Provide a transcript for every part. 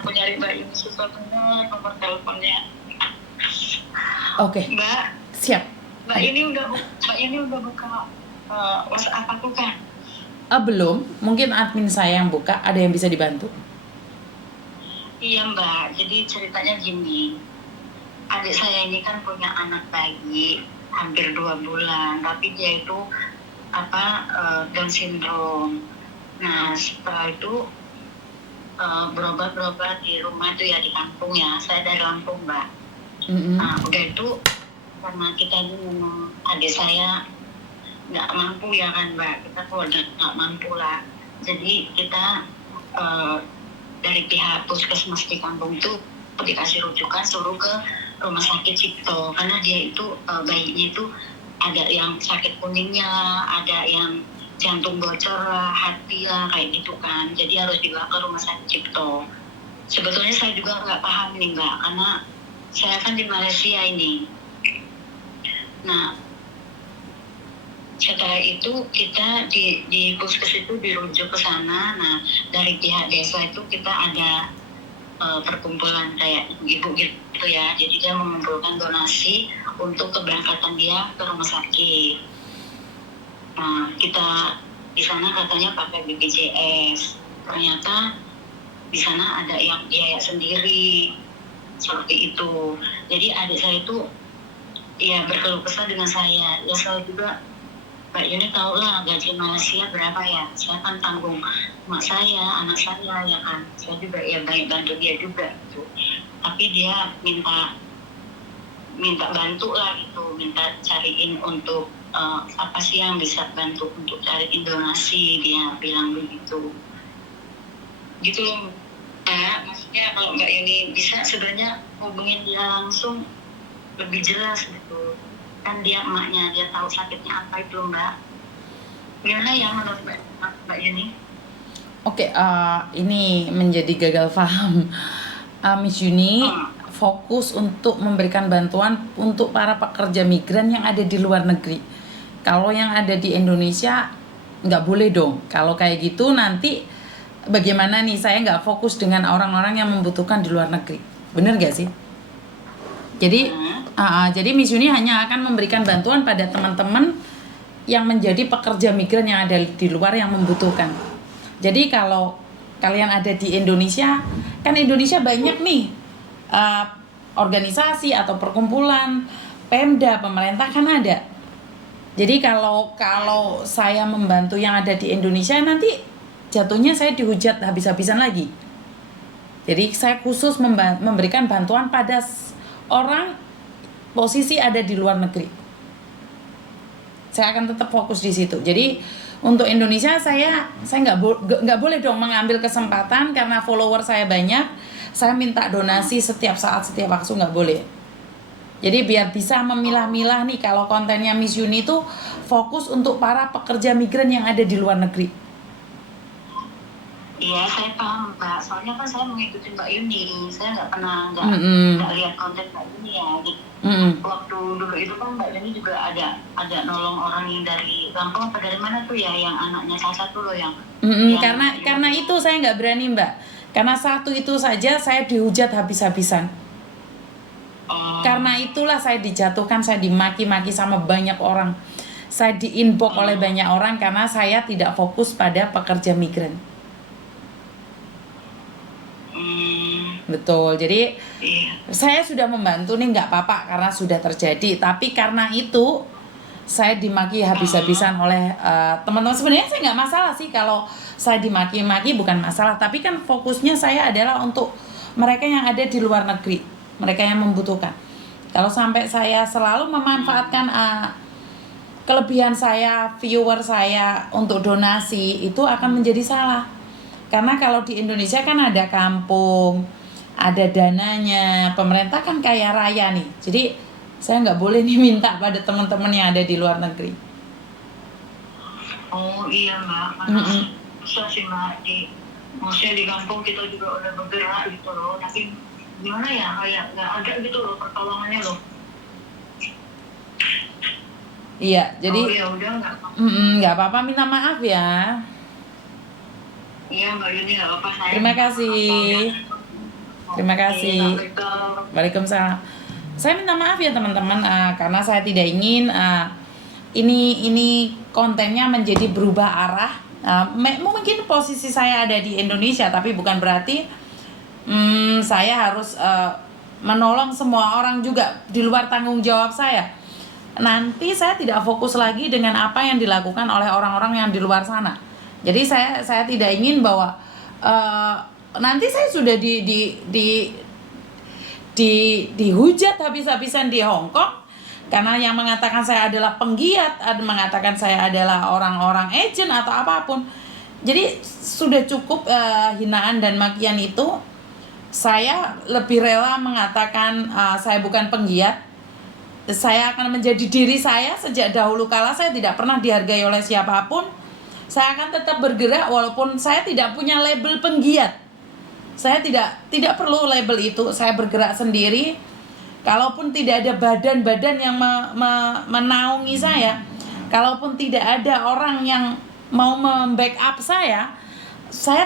aku nyari Mbak Yuni susah banget nomor teleponnya. Oke. Mbak, Siap. Mbak Yuni udah buka WhatsApp aku kan? Belum, mungkin admin saya yang buka, ada yang bisa dibantu? Iya Mbak, jadi ceritanya gini, adik saya ini kan punya anak bayi hampir 2 bulan, tapi dia itu Down syndrome. Nah setelah itu berobat di rumah itu ya, di kampung ya, saya dari Lampung Mbak. Nah udah itu karena kita ini memang adik saya nggak mampu ya kan Mbak, kita keluarga nggak mampu lah, jadi kita dari pihak puskesmas di kampung itu dikasih rujukan suruh ke rumah sakit Cipto, karena dia itu bayinya itu ada yang sakit kuningnya, ada yang jantung bocor lah, hati lah, kayak gitu kan, jadi harus dibawa ke rumah sakit Cipto. Sebetulnya saya juga nggak paham nih Mbak, karena saya kan di Malaysia ini. Nah setelah itu kita di puskes itu dirujuk ke sana. Nah dari pihak desa itu kita ada perkumpulan kayak ibu-ibu gitu ya, jadi dia mengumpulkan donasi untuk keberangkatan dia ke rumah sakit. Nah kita di sana katanya pakai BPJS, ternyata di sana ada yang biaya sendiri seperti itu. Jadi adik saya itu ya berkeluh kesah dengan saya, ya saya juga, Mbak Yuni tahu lah gaji Malaysia berapa ya, saya kan tanggung mak saya, anak saya ya kan, saya juga ya banyak bantu dia juga gitu, tapi dia minta bantu lah gitu, minta cariin untuk apa sih yang bisa bantu untuk cariin donasi, dia bilang begitu gitu loh Mbak. Maksudnya kalau Mbak Yuni bisa sebenarnya hubungin dia langsung lebih jelas gitu kan, dia emaknya, dia tahu sakitnya apa itu Mbak. Gimana ya menurut Mbak Yuni? Oke, ini menjadi gagal paham. Miss Yuni fokus untuk memberikan bantuan untuk para pekerja migran yang ada di luar negeri. Kalau yang ada di Indonesia nggak boleh dong. Kalau kayak gitu nanti bagaimana nih, saya nggak fokus dengan orang-orang yang membutuhkan di luar negeri. Bener nggak sih? Jadi Miss Yuni hanya akan memberikan bantuan pada teman-teman yang menjadi pekerja migran yang ada di luar yang membutuhkan. Jadi kalau kalian ada di Indonesia, kan Indonesia banyak nih organisasi atau perkumpulan, Pemda, pemerintah kan ada. Jadi kalau saya membantu yang ada di Indonesia, nanti jatuhnya saya dihujat habis-habisan lagi. Jadi saya khusus memberikan bantuan pada orang posisi ada di luar negeri. Saya akan tetap fokus di situ. Jadi untuk Indonesia saya nggak boleh dong mengambil kesempatan karena follower saya banyak, saya minta donasi setiap saat, setiap waktu, nggak boleh. Jadi biar bisa memilah-milah nih, kalau kontennya Miss Yuni itu fokus untuk para pekerja migran yang ada di luar negeri. Iya, saya paham Mbak. Soalnya kan saya mengikuti Mbak Yuni, saya nggak pernah nggak lihat konten Mbak Yuni ya. Jadi, waktu dulu itu kan Mbak Yuni juga ada nolong orang yang dari Lampung apa dari mana tuh ya, yang anaknya salah satu loh yang. Karena itu saya nggak berani Mbak. Karena satu itu saja saya dihujat habis-habisan. Karena itulah saya dijatuhkan, saya dimaki-maki sama banyak orang. Saya di-inbox oleh banyak orang karena saya tidak fokus pada pekerja migran. Betul, jadi saya sudah membantu nih, nggak apa-apa karena sudah terjadi. Tapi karena itu saya dimaki habis-habisan oleh teman-teman. Sebenarnya saya nggak masalah sih kalau saya dimaki-maki, bukan masalah. Tapi kan fokusnya saya adalah untuk mereka yang ada di luar negeri, mereka yang membutuhkan. Kalau sampai saya selalu memanfaatkan kelebihan saya, viewer saya untuk donasi, itu akan menjadi salah. Karena kalau di Indonesia kan ada kampung, ada dananya, pemerintah kan kaya raya nih. Jadi saya nggak boleh nih minta pada teman-teman yang ada di luar negeri. Oh iya Mbak, susah sih Mbak, maksudnya di kampung kita juga udah bergerak gitu loh, tapi gimana ya, kayak nggak ada gitu loh pertolongannya loh. Iya, jadi ya udah nggak apa-apa, minta maaf ya. Iya Mbak Yuni, nggak apa-apa. Terima kasih. Terima Oke, kasih. Assalamualaikum. Waalaikumsalam. Saya minta maaf ya teman-teman, karena saya tidak ingin ini kontennya menjadi berubah arah. Mungkin posisi saya ada di Indonesia, tapi bukan berarti saya harus menolong semua orang juga di luar tanggung jawab saya. Nanti saya tidak fokus lagi dengan apa yang dilakukan oleh orang-orang yang di luar sana. Jadi saya tidak ingin bahwa nanti saya sudah dihujat habis-habisan di Hong Kong karena yang mengatakan saya adalah penggiat, ada mengatakan saya adalah orang-orang agent atau apapun. Jadi sudah cukup hinaan dan makian itu. Saya lebih rela mengatakan saya bukan penggiat. Saya akan menjadi diri saya. Sejak dahulu kala saya tidak pernah dihargai oleh siapapun. Saya akan tetap bergerak walaupun saya tidak punya label penggiat. Saya tidak perlu label itu. Saya bergerak sendiri. Kalaupun tidak ada badan-badan yang menaungi saya, kalaupun tidak ada orang yang mau membackup saya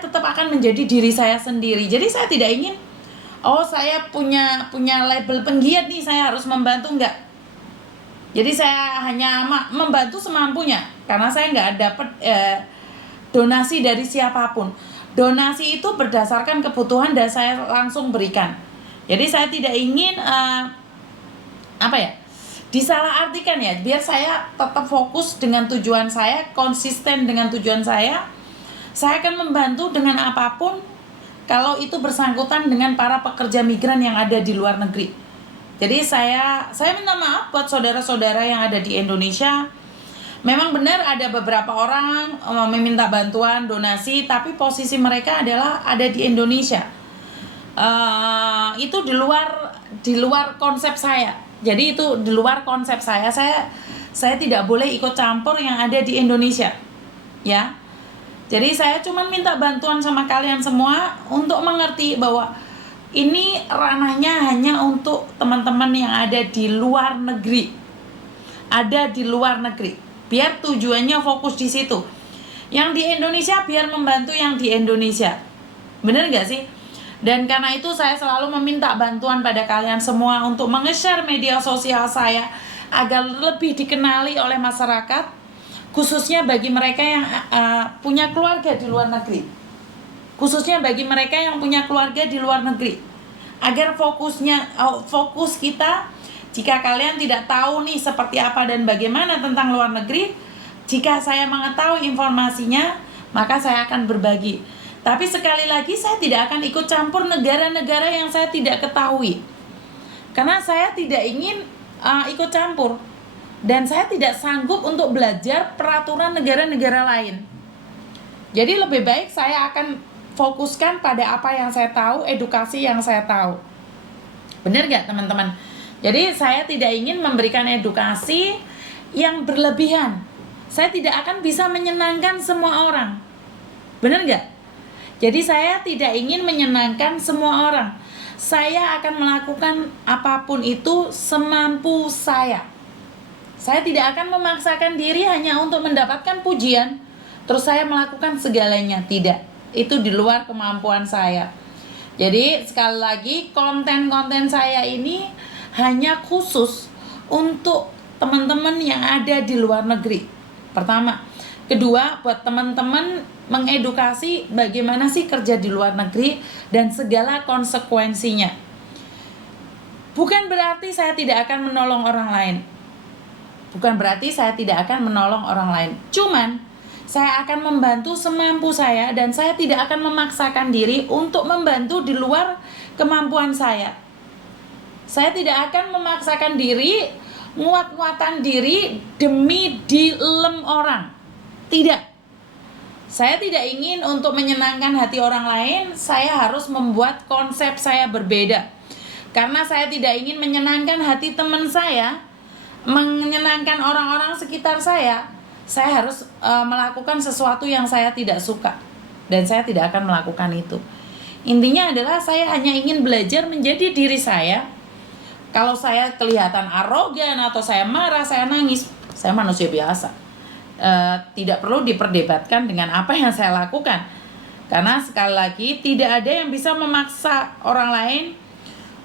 tetap akan menjadi diri saya sendiri. Jadi saya tidak ingin saya punya label penggiat nih, saya harus membantu, enggak. Jadi saya hanya membantu semampunya karena saya nggak dapat donasi dari siapapun. Donasi itu berdasarkan kebutuhan dan saya langsung berikan. Jadi saya tidak ingin disalahartikan ya. Biar saya tetap fokus dengan tujuan saya, konsisten dengan tujuan saya. Saya akan membantu dengan apapun kalau itu bersangkutan dengan para pekerja migran yang ada di luar negeri. Jadi saya minta maaf buat saudara-saudara yang ada di Indonesia. Memang benar ada beberapa orang meminta bantuan, donasi, tapi posisi mereka adalah ada di Indonesia. Itu di luar konsep saya. Jadi itu di luar konsep saya. Saya tidak boleh ikut campur yang ada di Indonesia. Ya. Jadi saya cuma minta bantuan sama kalian semua untuk mengerti bahwa ini ranahnya hanya untuk teman-teman yang ada di luar negeri. Ada di luar negeri. Biar tujuannya fokus di situ. Yang di Indonesia biar membantu yang di Indonesia. Bener gak sih? Dan karena itu saya selalu meminta bantuan pada kalian semua untuk menge-share media sosial saya agar lebih dikenali oleh masyarakat, khususnya bagi mereka yang punya keluarga di luar negeri. Khususnya bagi mereka yang punya keluarga di luar negeri. Agar fokus kita, jika kalian tidak tahu nih seperti apa dan bagaimana tentang luar negeri, jika saya mengetahui informasinya, maka saya akan berbagi. Tapi sekali lagi saya tidak akan ikut campur negara-negara yang saya tidak ketahui. Karena saya tidak ingin ikut campur. Dan saya tidak sanggup untuk belajar peraturan negara-negara lain. Jadi lebih baik saya akan fokuskan pada apa yang saya tahu, edukasi yang saya tahu. Benar gak teman-teman? Jadi saya tidak ingin memberikan edukasi yang berlebihan. Saya tidak akan bisa menyenangkan semua orang. Benar gak? Jadi saya tidak ingin menyenangkan semua orang. Saya akan melakukan apapun itu semampu saya. Saya tidak akan memaksakan diri hanya untuk mendapatkan pujian, terus saya melakukan segalanya. Tidak. Itu di luar kemampuan saya. Jadi sekali lagi konten-konten saya ini hanya khusus untuk teman-teman yang ada di luar negeri. Pertama. Kedua, buat teman-teman mengedukasi bagaimana sih kerja di luar negeri dan segala konsekuensinya. Bukan berarti saya tidak akan menolong orang lain. Bukan berarti saya tidak akan menolong orang lain. Cuman saya akan membantu semampu saya dan saya tidak akan memaksakan diri untuk membantu di luar kemampuan saya. Saya tidak akan memaksakan diri, nguat-nguatan diri demi dilem orang. Tidak. Saya tidak ingin untuk menyenangkan hati orang lain, saya harus membuat konsep saya berbeda. Karena saya tidak ingin menyenangkan hati teman saya, menyenangkan orang-orang sekitar saya harus melakukan sesuatu yang saya tidak suka. Dan saya tidak akan melakukan itu. Intinya adalah saya hanya ingin belajar menjadi diri saya. Kalau saya kelihatan arogan atau saya marah, saya nangis, saya manusia biasa. Tidak perlu diperdebatkan dengan apa yang saya lakukan. Karena sekali lagi tidak ada yang bisa memaksa orang lain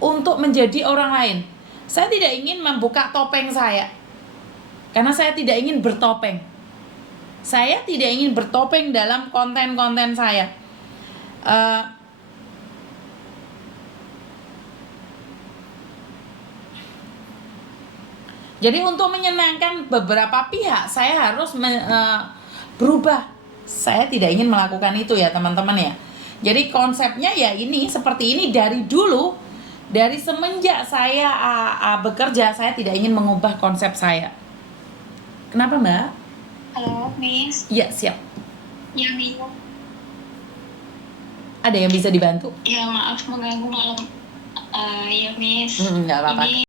untuk menjadi orang lain. Saya tidak ingin membuka topeng saya. Karena saya tidak ingin bertopeng. Saya tidak ingin bertopeng dalam konten-konten saya. Jadi untuk menyenangkan beberapa pihak, saya harus berubah. Saya tidak ingin melakukan itu ya teman-teman ya. Jadi konsepnya ya ini, seperti ini dari dulu. Dari semenjak saya bekerja, saya tidak ingin mengubah konsep saya. Kenapa Mbak? Halo, Miss. Iya, siap. Ya, Miss. Ada yang bisa dibantu? Ya, maaf mengganggu malam. Ya, Miss. Nggak apa-apa. Ini